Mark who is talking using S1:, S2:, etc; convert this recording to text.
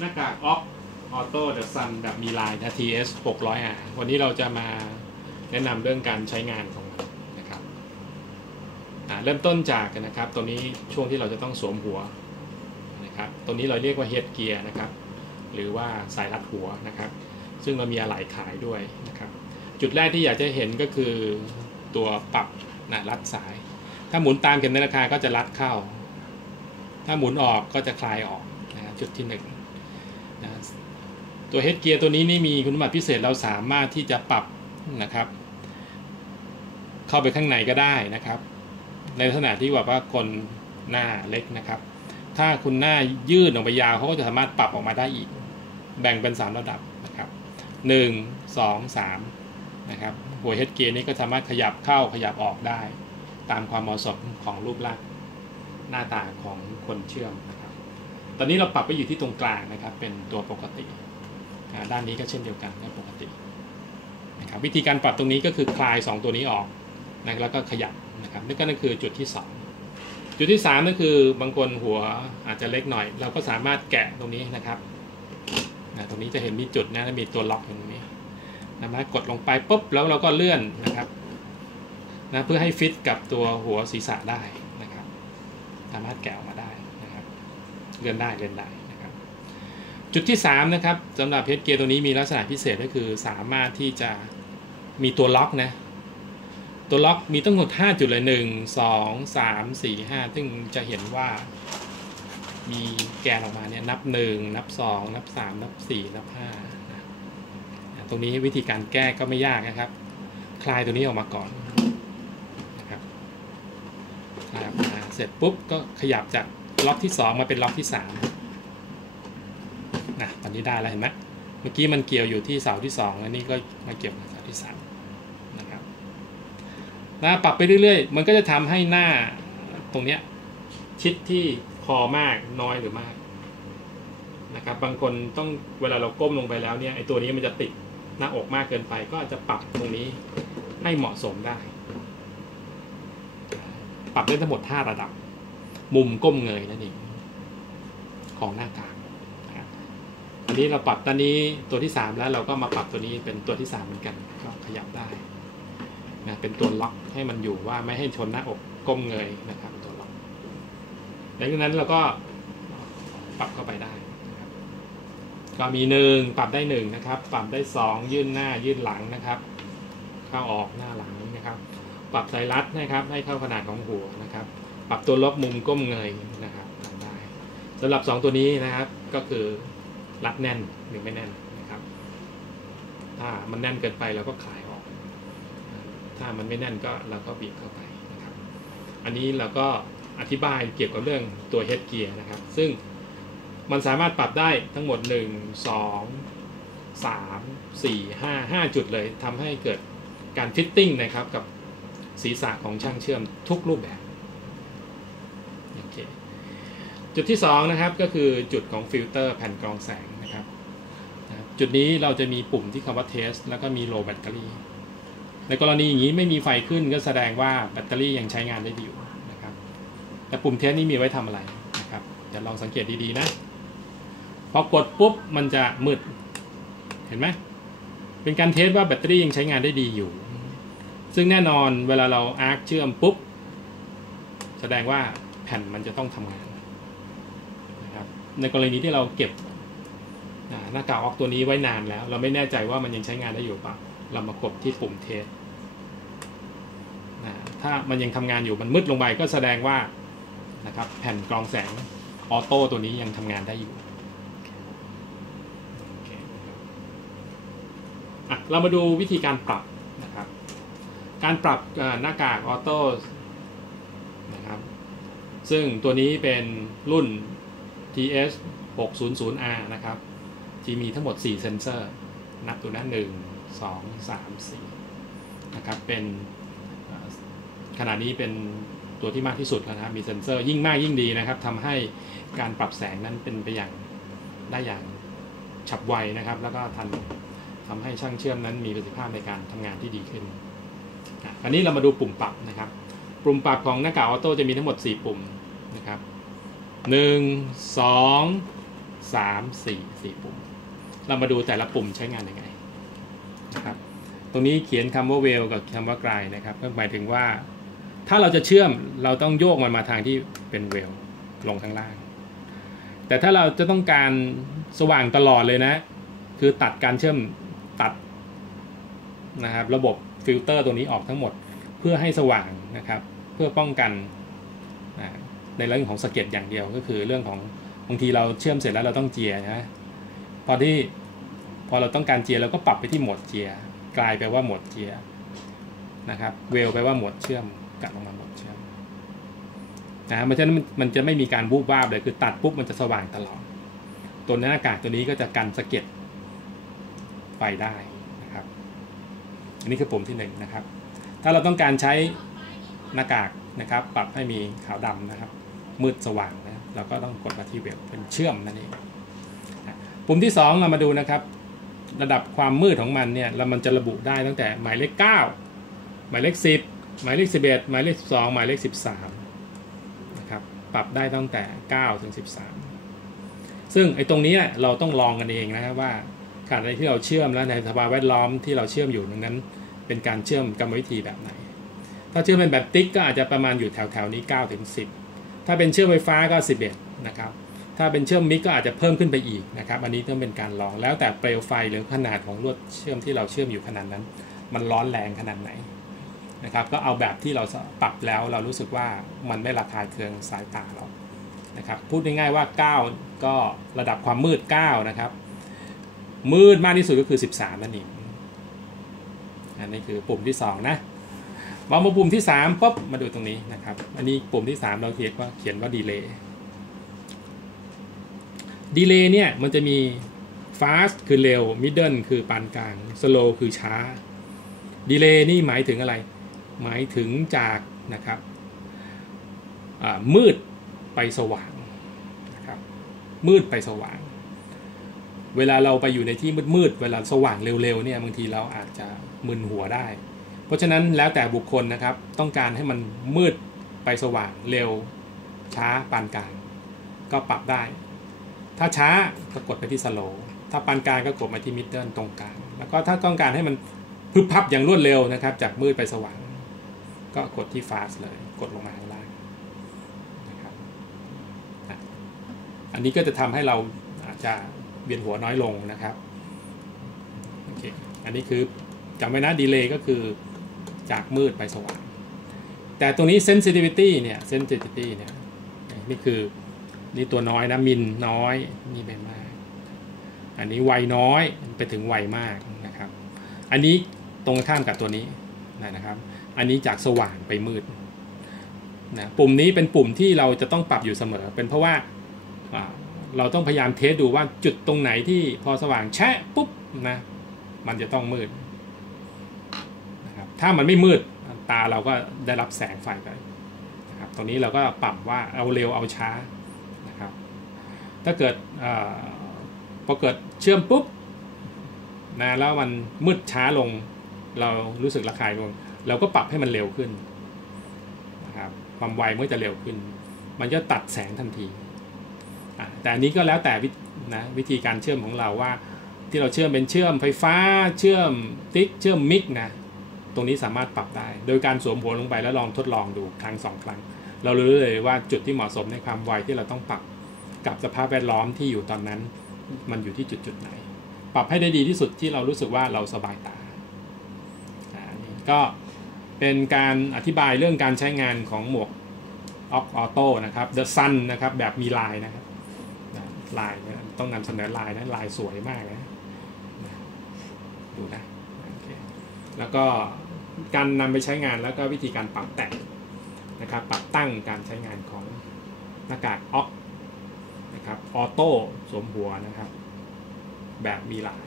S1: หน้ากากออกออโต้เดอะซันแบบมีลายนะ TS 600R วันนี้เราจะมาแนะนำเรื่องการใช้งานของมันนะครับเริ่มต้นจากนะครับ ตัวนี้ช่วงที่เราจะต้องสวมหัวนะครับตัวนี้เราเรียกว่า head gear นะครับ หรือว่าสายรัดหัวนะครับ ซึ่งเรามีอะไหล่ขายด้วยนะครับ จุดแรกที่อยากจะเห็นก็คือตัวปรับนะรัดสาย ถ้าหมุนตามเข็มนาฬิกาก็จะรัดเข้า ถ้าหมุนออกก็จะคลายออกนะจุดที่ห นะตัวเฮดเกียร์ตัวนี้นี่มีคุณสมบัติพิเศษเราสามารถที่จะปรับนะครับ เข้าไปข้างในก็ได้นะครับ ในลักษณะที่แบบว่าคนหน้าเล็กนะครับ ถ้าคุณหน้ายืดออกไปยาวเขาก็จะสามารถปรับออกมาได้อีก แบ่งเป็น 3 ระดับนะครับ 1 2 3นะครับ หัวเฮดเกียร์นี้ก็สามารถขยับเข้าขยับออกได้ ตามความเหมาะสมของรูปร่างหน้าตาของคนเชื่อมนะครับ ตอนนี้เราปรับไปอยู่ที่ตรงกลางนะครับ เป็นตัวปกติด้านนี้ก็เช่นเดียวกันเป็นปกตินะครับวิธีการปรับตรงนี้ก็คือคลาย 2 ตัวนี้ออกนะแล้วก็ขยับนะครับนี่ก็นั่นคือจุดที่ 2 จุดที่3ก็คือบางคนหัวอาจจะเล็กหน่อย เราก็สามารถแกะตรงนี้นะครับนะตรงนี้จะเห็นมีจุดนะและมีตัวล็อกอยู่ตรงนี้สามารถกดลงไปปุ๊บแล้วเราก็เลื่อนนะครับนะเพื่อให้ฟิตกับตัวหัวศีรษะได้นะครับ สามารถแกะออกมาได้ เลื่อนได้เลื่อนได้นะครับจุดที่3นะครับสำหรับเพชรเกียร์ตัวนี้มีลักษณะพิเศษก็คือสามารถที่จะมีตัวล็อกนะตัวล็อกมีตั้งหมด5จุดเลย1 2 3 4 5 ซึ่งจะเห็นว่ามีแกนออกมาเนี่ยนับ 1 นับ 2 นับ 3 นับ 4 นับ5นะตรงนี้วิธีการแก้ก็ไม่ยากนะครับ คลายตัวนี้ออกมาก่อนนะครับคลายออกมาเสร็จปุ๊บก็ขยับจาก ล็อกที่ 2 มาเป็นล็อกที่3นะตอนนี้ได้แล้วเห็นไหมเมื่อกี้มันเกี่ยวอยู่ที่เสาที่ 2 แล้วนี่ก็มาเกี่ยวกับเสาที่3นะครับนะปรับไปเรื่อยๆ มันก็จะทำให้หน้าตรงเนี้ยชิดที่คอมากน้อยหรือมากนะครับบางคนต้องเวลาเราก้มลงไปแล้วเนี่ยไอ้ตัวนี้มันจะติดหน้าอกมากเกินไป ก็อาจจะปรับตรงนี้ให้เหมาะสมได้ ปรับได้ทั้งหมด 5 ระดับ มุมก้มเงยนั่นเองของหน้ากากอันนี้เราปรับตอนนี้ตัวที่ 3 แล้วเราก็มาปรับตัวนี้เป็นตัวที่ 3 เหมือนกัน ก็ขยับได้นะเป็นตัวล็อกให้มันอยู่ว่าไม่ให้ชนหน้าอกก้มเงยนะครับตัวล็อกหลังจากนั้นเราก็ปรับเข้าไปได้นะครับก็มีหนึ่งปรับได้หนึ่งนะครับ ปรับได้สองยื่นหน้ายื่นหลังนะครับ เข้าออกหน้าหลังนะครับ ปรับสายรัดนะครับ ให้เข้าขนาดของหัวนะครับ ปรับตัวล็อกมุมก้มเงยนะครับทำได้สำหรับ 2 ตัวนี้นะครับก็คือรัดแน่นหรือไม่แน่นนะครับ ถ้ามันแน่นเกินไปเราก็คลายออก ถ้ามันไม่แน่นก็เราก็บีบเข้าไปนะครับ อันนี้เราก็อธิบายเกี่ยวกับเรื่องตัว head gear นะครับ ซึ่งมันสามารถปรับได้ทั้งหมด 1 2 3 4 5 5 จุดเลยทำให้เกิดการฟิตติ้งนะครับกับศีรษะของช่างเชื่อมทุกรูปแบบ โอเคจุดที่2นะครับก็คือจุดของฟิลเตอร์แผ่นกรองแสงนะครับจุดนี้เราจะมีปุ่มที่คำว่า test แล้วก็มี low battery ในกรณีอย่างนี้ไม่มีไฟขึ้นก็แสดงว่าแบตเตอรี่ยังใช้งานได้ดีอยู่นะครับแต่ปุ่มเทสนี้มีไว้ทำอะไรนะครับจะลองสังเกตดีๆนะพอกดปุ๊บมันจะมืดเห็นไหมเป็นการเทสว่าแบตเตอรี่ยังใช้งานได้ดีอยู่ ซึ่งแน่นอนเวลาเราอาร์คเชื่อมปุ๊บแสดงว่า แผ่นมันจะต้องทำงานนะครับในกรณีที่เราเก็บหน้ากากออกตัวนี้ไว้นานแล้ว เราไม่แน่ใจว่ามันยังใช้งานได้อยู่ปล่าเรามากดที่ปุ่มเทสนะถ้ามันยังทำงานอยู่มันมืดลงไปก็แสดงว่านะครับแผ่นกรองแสงออโต้ตัวนี้ยังทำงานได้อยู่อะเรามาดูวิธีการปรับนะครับ การปรับหน้ากากออโต้ ซึ่งตัวนี้เป็นรุ่น TS 600R นะครับ ที่มีทั้งหมด 4 เซนเซอร์ นับตัวนั้น1 2 3 4 นะครับ เป็นขนาดนี้เป็นตัวที่มากที่สุดแล้วนะครับ มีเซนเซอร์ยิ่งมากยิ่งดีนะครับทำให้การปรับแสงนั้นเป็นไปอย่างได้อย่างฉับไวนะครับ แล้วก็ทันทำให้ช่างเชื่อมนั้นมีประสิทธิภาพในการทำงานที่ดีขึ้นอันนี้เรามาดูปุ่มปรับนะครับ ปุ่มปรับของหน้ากากออโต้จะมีทั้งหมด 4 ปุ่มนะครับ 1 2สามสี่สี่ปุ่ม เรามาดูแต่ละปุ่มใช้งานยังไงนะครับตรงนี้เขียนคำว่าเวลกับคำว่ากลายนะครับก็หมายถึงว่าถ้าเราจะเชื่อมเราต้องโยกมันมาทางที่เป็นเวลลงข้างล่าง แต่ถ้าเราจะต้องการสว่างตลอดเลยนะ คือตัดการเชื่อมตัดนะครับระบบฟิลเตอร์ตัวนี้ออกทั้งหมดเพื่อให้สว่างนะครับ เพื่อป้องกันในเรื่องของสะเก็ดอย่างเดียวก็คือเรื่องของบางทีเราเชื่อมเสร็จแล้วเราต้องเจียนะพอที่พอเราต้องการเจียเราก็ปรับไปที่โหมดเจีย กลายไปว่าโหมดเจียนะครับเวลไปว่าโหมดเชื่อมกลับลงมาโหมดเชื่อมนะมันจะมันจะไม่มีการวูบวาบเลยคือตัดปุ๊บมันจะสว่างตลอด ตัวหน้ากากตัวนี้ก็จะกันสะเก็ดไฟได้นะครับ อันนี้คือปุ่มที่หนึ่งนะครับ ถ้าเราต้องการใช้ หน้ากากนะครับ ปรับให้มีขาวดำนะครับ มืดสว่างนะเราก็ต้องกดมาที่เวลเป็นเชื่อมนั่นเองปุ่มที่ 2 เรามาดูนะครับ ระดับความมืดของมันเนี่ยเรามันจะระบุได้ตั้งแต่หมายเลข 9 หมายเลข 10 หมายเลข 11 หมายเลข 12 หมายเลข 13นะครับปรับได้ตั้งแต่ 9 ถึง 13 ซึ่งไอ้ตรงนี้เราต้องลองกันเองนะครับว่าขนาดที่เราเชื่อมแล้วในสภาพแวดล้อมที่เราเชื่อมอยู่นั้น เป็นการเชื่อมกรรมวิธีแบบไหน ถ้าเชื่อมเป็นแบบติ๊กก็อาจจะประมาณอยู่แถวๆนี้9ถึง10 ถ้าเป็นเชื่อมไฟฟ้าก็ 11 นะครับ ถ้าเป็นเชื่อมมิกก็อาจจะเพิ่มขึ้นไปอีกนะครับ อันนี้ต้องเป็นการลองแล้วแต่เปลวไฟหรือขนาดของลวดเชื่อมที่เราเชื่อมอยู่ขนาดนั้น มันร้อนแรงขนาดไหนนะครับก็เอาแบบที่เราปรับแล้วเรารู้สึกว่ามันไม่ระคายเคืองสายตาเรานะครับพูดง่ายๆว่า 9 ก็ระดับความมืด 9 นะครับ มืดมากที่สุดก็คือ 13 นั่นเองอันนี้คือปุ่มที่ 2 นะ มามาปุ่มที่3ปุ๊บมาดูตรงนี้นะครับ อันนี้ปุ่มที่ 3 เราเขียนว่าเขียนว่าดีเลย์ดีเลย์เนี่ยมันจะมี fast คือเร็ว middle คือปานกลาง slow คือช้าดีเลย์นี่หมายถึงอะไร หมายถึงจากนะครับมืดไปสว่างนะครับมืดไปสว่าง เวลาเราไปอยู่ในที่มืดๆเวลาสว่างเร็วๆเนี่ยบางทีเราอาจจะมึนหัวได้ ราะฉะนั้นแล้วแต่บุคคลนะครับ ต้องการให้มันมืดไปสว่างเร็วช้าปานกลาง ก็ปรับได้ ถ้าช้าก็กดไปที่สโลถ้าปานกลางก็กดมาที่มิดเดิลตรงกลาง แล้วก็ถ้าต้องการให้มันพึบพับอย่างรวดเร็วนะครับ จากมืดไปสว่าง ก็กดที่ฟาสเลย กดลงมาข้างล่างนะครับอันนี้ก็จะทำให้เราอาจจะเวียนหัวน้อยลงนะครับโอเคอันนี้คือจำไว้นะดีเลย์ก็คือ จากมืดไปสว่าง แต่ตรงนี้ sensitivity เนี่ย sensitivity เนี่ยนี่คือนี่ตัวน้อยนะมินน้อยนี่เป็นมาก อันนี้ไวน้อยไปถึงไวมากนะครับ อันนี้ตรงข้ามกับตัวนี้นะครับ อันนี้จากสว่างไปมืดนะปุ่มนี้เป็นปุ่มที่เราจะต้องปรับอยู่เสมอ เป็นเพราะว่าเราต้องพยายามเทสดูว่าจุดตรงไหนที่พอสว่างแชะปุ๊บนะมันจะต้องมืด ถ้ามันไม่มืดตาเราก็ได้รับแสงไฟไปนะครับตรงนี้เราก็ปรับว่าเอาเร็วเอาช้านะครับ ถ้าเกิดพอเกิดเชื่อมปุ๊บนะแล้วมันมืดช้าลง เรารู้สึกระคายลงเราก็ปรับให้มันเร็วขึ้นนะครับความไวมันจะเร็วขึ้น มันจะตัดแสงทันทีแต่อันนี้ก็แล้วแต่นะวิธีการเชื่อมของเราว่า ที่เราเชื่อมเป็นเชื่อมไฟฟ้า เชื่อมติ๊กเชื่อมมิกนะ ตรงนี้สามารถปรับได้ โดยการสวมหัวลงไปแล้วลองทดลองดูครั้งสองครั้ง เรารู้เลยว่าจุดที่เหมาะสมในความไวที่เราต้องปรับกับสภาพแวดล้อมที่อยู่ตอนนั้น มันอยู่ที่จุดจุดไหน ปรับให้ได้ดีที่สุดที่เรารู้สึกว่าเราสบายตาอันนี้ก็เป็นการอธิบายเรื่องการใช้งานของหมวกออออโต้นะครับ The Sun นะครับแบบมีลายนะครับลายต้องนำเสนอลายนะลายสวยมากนะดูนะ แล้วก็การนำไปใช้งานแล้วก็วิธีการปรับแต่งนะครับปรับตั้งการใช้งานของหน้ากากออกนะครับออโต้สวมหัวนะครับ แบบมีหลาย